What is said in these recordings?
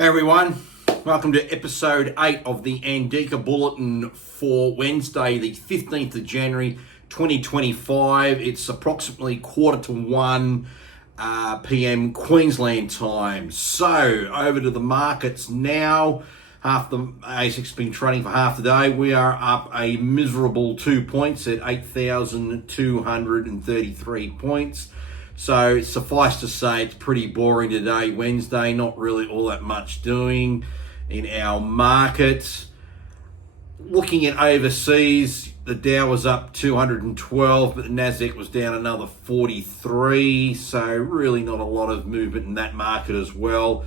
Hey everyone, welcome to episode 8 of the ANDIKA Bulletin for Wednesday, the 15th of January 2025. It's approximately 1:45 p.m. Queensland time. So, over to the markets now. Half the ASIC's been trading for half the day. We are up a miserable 2 points at 8,233 points. So suffice to say, it's pretty boring today, Wednesday. Not really all that much doing in our markets. Looking at overseas, the Dow was up 212, but the Nasdaq was down another 43. So really not a lot of movement in that market as well.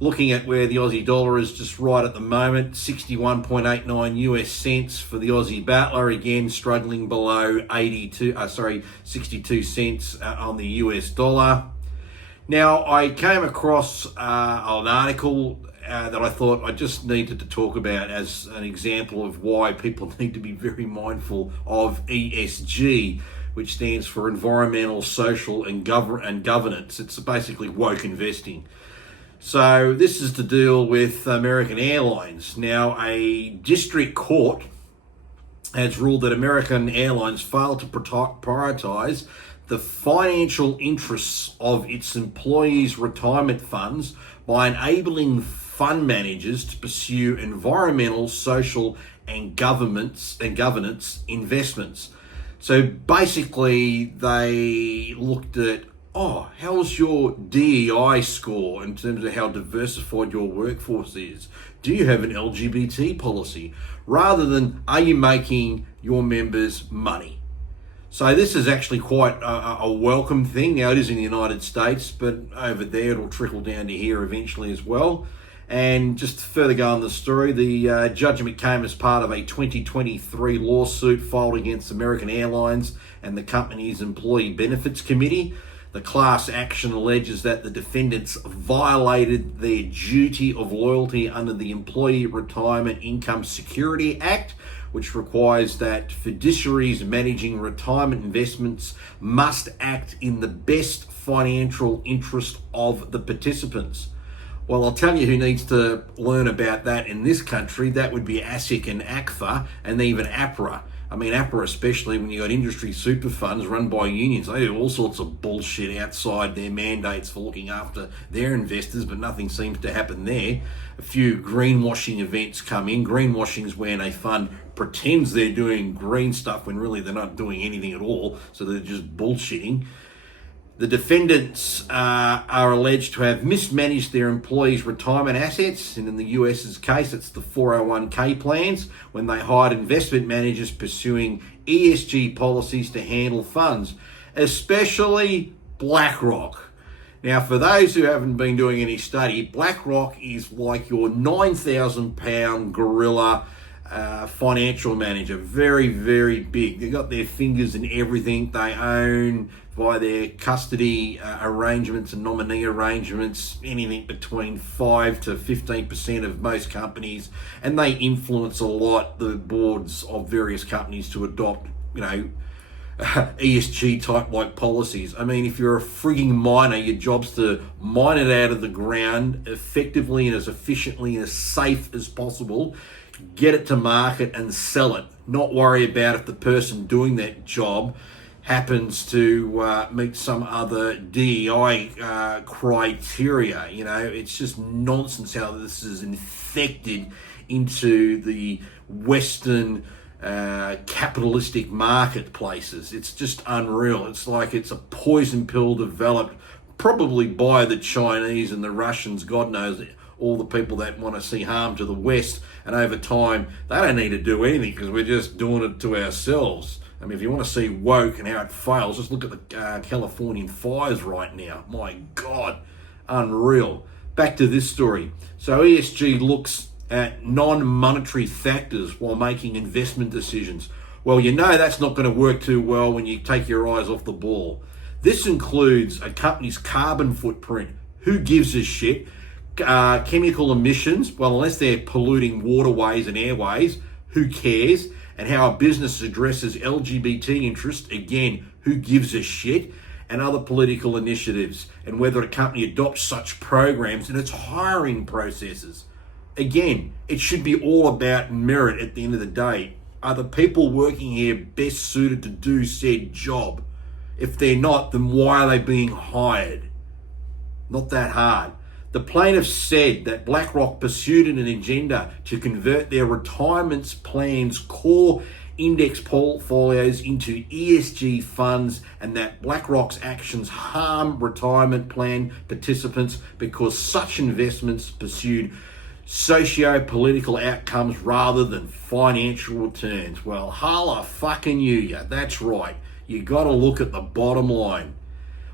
Looking at where the Aussie dollar is just right at the moment, 61.89 US cents for the Aussie battler, again struggling below 62 cents on the US dollar. Now, I came across an article that I thought I just needed to talk about as an example of why people need to be very mindful of ESG, which stands for Environmental, Social and Governance. It's basically woke investing. So this is to deal with American Airlines. Now, a district court has ruled that American Airlines failed to prioritize the financial interests of its employees' retirement funds by enabling fund managers to pursue environmental, social, and governance investments. So basically, they looked at, how's your DEI score in terms of how diversified your workforce is? Do you have an LGBT policy? Rather than, are you making your members money? So this is actually quite a welcome thing. Now, it is in the United States, but over there it'll trickle down to here eventually as well. And just to further go on the story, the judgment came as part of a 2023 lawsuit filed against American Airlines and the company's Employee Benefits Committee. The class action alleges that the defendants violated their duty of loyalty under the Employee Retirement Income Security Act, which requires that fiduciaries managing retirement investments must act in the best financial interest of the participants. Well, I'll tell you who needs to learn about that in this country. That would be ASIC and ACFA and even APRA. I mean, APRA especially, when you got industry super funds run by unions, they do all sorts of bullshit outside their mandates for looking after their investors, but nothing seems to happen there. A few greenwashing events come in. Greenwashing is when a fund pretends they're doing green stuff when really they're not doing anything at all, so they're just bullshitting. The defendants are alleged to have mismanaged their employees' retirement assets, and in the US's case, it's the 401k plans, when they hired investment managers pursuing ESG policies to handle funds, especially BlackRock. Now, for those who haven't been doing any study, BlackRock is like your 9,000-pound gorilla financial manager. Very, very big. They've got their fingers in everything. They own, via their custody arrangements and nominee arrangements, anything between 5 to 15% of most companies, and they influence a lot the boards of various companies to adopt, ESG type like policies. I mean, if you're a frigging miner, your job's to mine it out of the ground effectively and as efficiently and as safe as possible, get it to market and sell it. Not worry about if the person doing that job happens to meet some other DEI criteria. It's just nonsense how this is infected into the Western capitalistic marketplaces. It's just unreal. It's like it's a poison pill developed probably by the Chinese and the Russians, God knows, all the people that want to see harm to the West. And over time, they don't need to do anything because we're just doing it to ourselves. I mean, if you want to see woke and how it fails, just look at the Californian fires right now. My God, unreal. Back to this story. So ESG looks at non-monetary factors while making investment decisions. Well, that's not going to work too well when you take your eyes off the ball. This includes a company's carbon footprint. Who gives a shit? Chemical emissions, well, unless they're polluting waterways and airways, who cares? And how a business addresses LGBT interests, again, who gives a shit? and other political initiatives, and whether a company adopts such programs in its hiring processes. Again, it should be all about merit at the end of the day. Are the people working here best suited to do said job? If they're not, then why are they being hired? Not that hard. The plaintiffs said that BlackRock pursued an agenda to convert their retirement plans' core index portfolios into ESG funds, and that BlackRock's actions harm retirement plan participants because such investments pursued socio-political outcomes rather than financial returns. Well, holla fucking you. That's right. You got to look at the bottom line.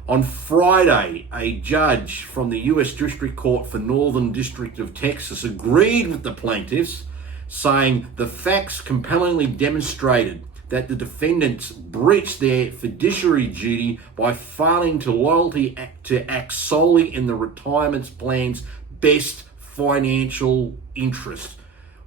On Friday, a judge from the U.S. District Court for Northern District of Texas agreed with the plaintiffs, saying the facts compellingly demonstrated that the defendants breached their fiduciary duty by failing to act solely in the retirement plan's best financial interest.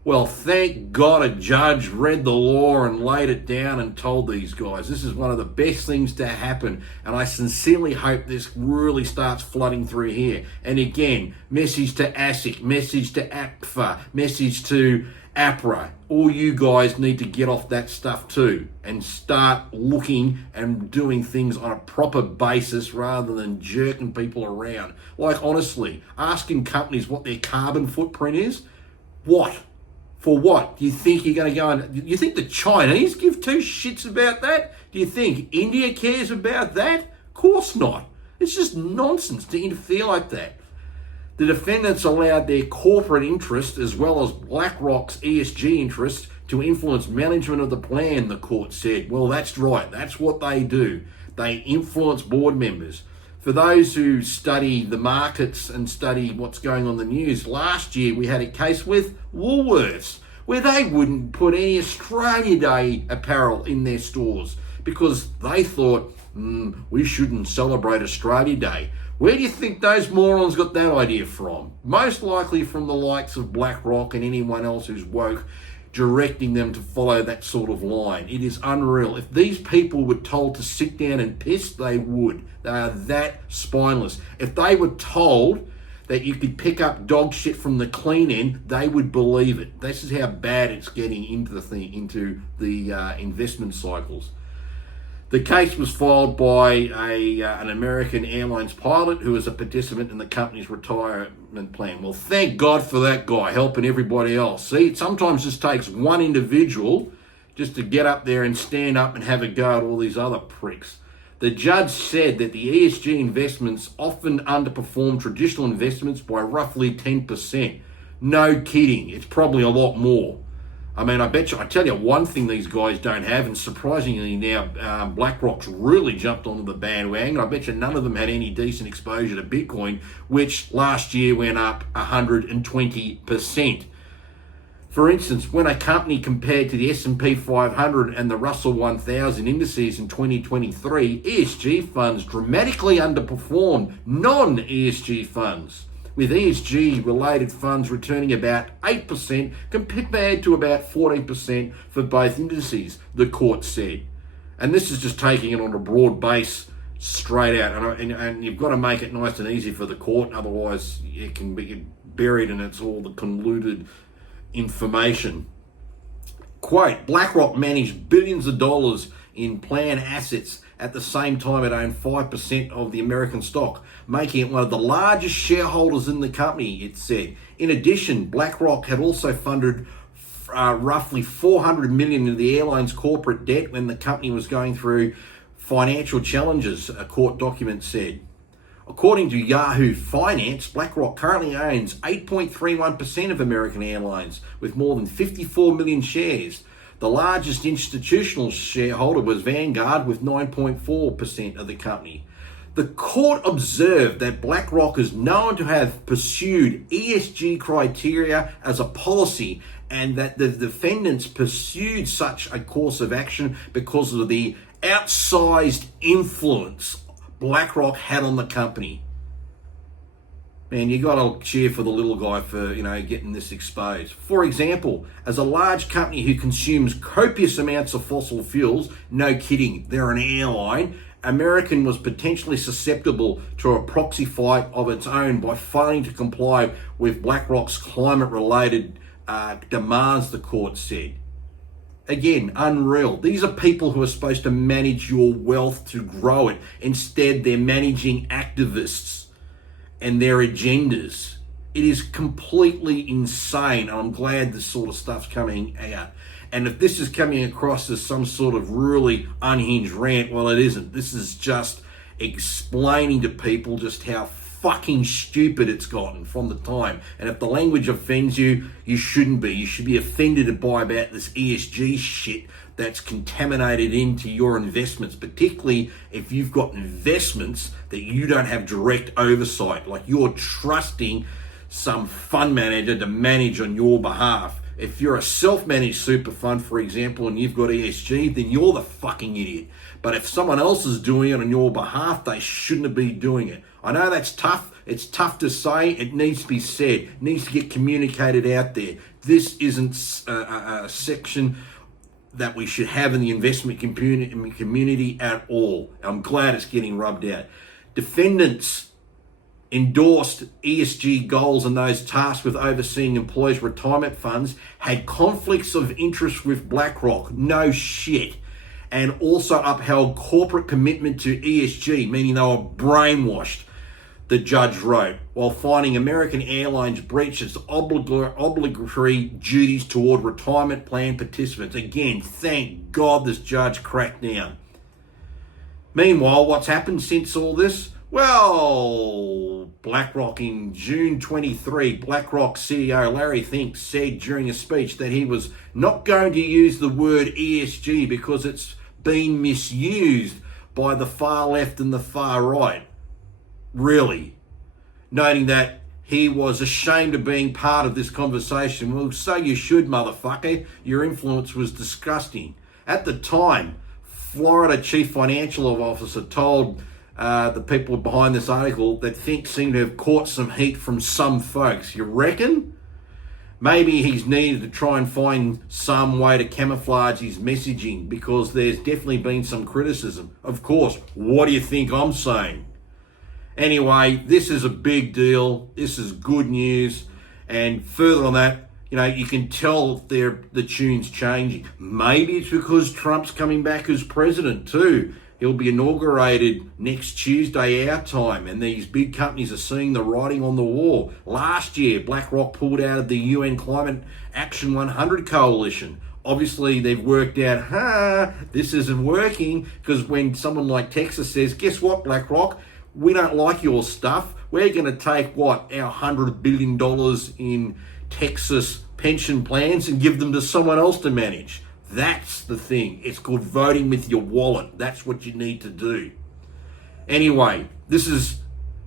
Well, thank God a judge read the law and laid it down and told these guys this is one of the best things to happen, and I sincerely hope this really starts flooding through here. And again, message to ASIC, message to APFA, message to APRA. All you guys need to get off that stuff too and start looking and doing things on a proper basis rather than jerking people around. Like, honestly, asking companies what their carbon footprint is, what? For what? Do you think you're going to go and... You think the Chinese give two shits about that? Do you think India cares about that? Of course not. It's just nonsense to interfere like that. The defendants allowed their corporate interest as well as BlackRock's ESG interests to influence management of the plan, the court said. Well, that's right. That's what they do. They influence board members. For those who study the markets and study what's going on in the news, last year we had a case with Woolworths where they wouldn't put any Australia Day apparel in their stores because they thought, we shouldn't celebrate Australia Day. Where do you think those morons got that idea from? Most likely from the likes of BlackRock and anyone else who's woke, directing them to follow that sort of line. It is unreal. If these people were told to sit down and piss, they would. They are that spineless. If they were told that you could pick up dog shit from the clean end, they would believe it. This is how bad it's getting into the investment cycles. The case was filed by an American Airlines pilot who was a participant in the company's retirement plan. Well, thank God for that guy helping everybody else. See, it sometimes just takes one individual just to get up there and stand up and have a go at all these other pricks. The judge said that the ESG investments often underperform traditional investments by roughly 10%. No kidding. It's probably a lot more. I mean, I tell you one thing these guys don't have, and surprisingly now BlackRock's really jumped onto the bandwagon. I bet you none of them had any decent exposure to Bitcoin, which last year went up 120%. For instance, when a company compared to the S&P 500 and the Russell 1000 indices in 2023, ESG funds dramatically underperformed non-ESG funds, with ESG-related funds returning about 8% compared to about 14% for both indices, the court said. And this is just taking it on a broad base straight out. And you've got to make it nice and easy for the court, otherwise it can be buried in it's all the convoluted information. Quote, BlackRock managed billions of dollars in plan assets at the same time it owned 5% of the American stock, making it one of the largest shareholders in the company, it said. In addition, BlackRock had also funded roughly $400 million in the airline's corporate debt when the company was going through financial challenges, a court document said. According to Yahoo Finance, BlackRock currently owns 8.31% of American Airlines with more than 54 million shares. The largest institutional shareholder was Vanguard with 9.4% of the company. The court observed that BlackRock is known to have pursued ESG criteria as a policy and that the defendants pursued such a course of action because of the outsized influence BlackRock had on the company. man, you got to cheer for the little guy for, getting this exposed. For example, as a large company who consumes copious amounts of fossil fuels, no kidding, they're an airline, American was potentially susceptible to a proxy fight of its own by failing to comply with BlackRock's climate-related demands, the court said. Again, unreal. These are people who are supposed to manage your wealth to grow it. Instead, they're managing activists and their agendas. It is completely insane. And I'm glad this sort of stuff's coming out. And if this is coming across as some sort of really unhinged rant, well, it isn't. This is just explaining to people just how fucking stupid it's gotten from the time. And if the language offends you, you shouldn't be. You should be offended by about this ESG shit that's contaminated into your investments, particularly if you've got investments that you don't have direct oversight, like you're trusting some fund manager to manage on your behalf. If you're a self-managed super fund, for example, and you've got ESG, then you're the fucking idiot. But if someone else is doing it on your behalf, they shouldn't have been doing it. I know that's tough. It's tough to say. It needs to be said. It needs to get communicated out there. This isn't a section that we should have in the investment community at all. I'm glad it's getting rubbed out. Defendants endorsed ESG goals and those tasked with overseeing employees' retirement funds had conflicts of interest with BlackRock. No shit. And also upheld corporate commitment to ESG, meaning they were brainwashed, the judge wrote, while finding American Airlines breached its obligatory duties toward retirement plan participants. Again, thank God this judge cracked down. Meanwhile, what's happened since all this? Well, BlackRock in June 23, BlackRock CEO Larry Fink said during a speech that he was not going to use the word ESG because it's been misused by the far left and the far right. Really. Noting that he was ashamed of being part of this conversation. Well, so you should, motherfucker. Your influence was disgusting. At the time, Florida Chief Financial Officer told the people behind this article that Fink seemed to have caught some heat from some folks. You reckon? Maybe he's needed to try and find some way to camouflage his messaging because there's definitely been some criticism. Of course, what do you think I'm saying? Anyway, this is a big deal. This is good news. And further on that, you can tell the tune's changing. Maybe it's because Trump's coming back as president too. He'll be inaugurated next Tuesday our time, and these big companies are seeing the writing on the wall. Last year, BlackRock pulled out of the UN Climate Action 100 coalition. Obviously, they've worked out, this isn't working, because when someone like Texas says, guess what, BlackRock, we don't like your stuff. We're going to take, our $100 billion in Texas pension plans and give them to someone else to manage. That's the thing. It's called voting with your wallet. That's what you need to do. Anyway, this is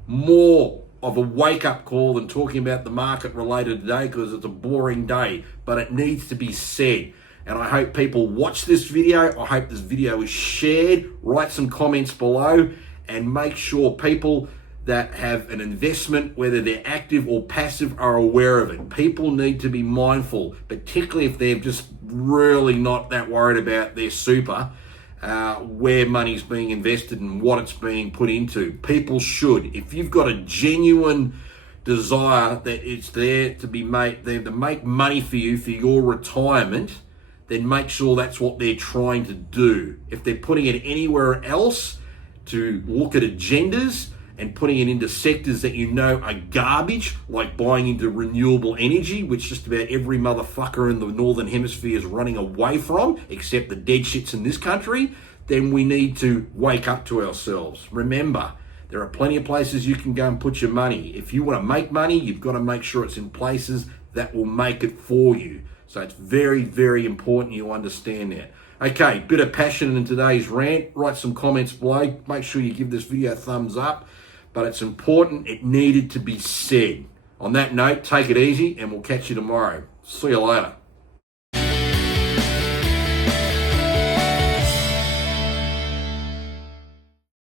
more of a wake-up call than talking about the market related today because it's a boring day, but it needs to be said. And I hope people watch this video. I hope this video is shared. Write some comments below and make sure people that have an investment, whether they're active or passive, are aware of it. People need to be mindful, particularly if they're just really not that worried about their super, where money's being invested and what it's being put into. People should. If you've got a genuine desire that it's there to be made, there to make money for you for your retirement, then make sure that's what they're trying to do. If they're putting it anywhere else to look at agendas, and putting it into sectors that are garbage, like buying into renewable energy, which just about every motherfucker in the Northern Hemisphere is running away from, except the dead shits in this country, then we need to wake up to ourselves. Remember, there are plenty of places you can go and put your money. If you want to make money, you've got to make sure it's in places that will make it for you. So it's very, very important you understand that. Okay, bit of passion in today's rant. Write some comments below. Make sure you give this video a thumbs up. But it's important, it needed to be said. On that note, take it easy and we'll catch you tomorrow. See you later.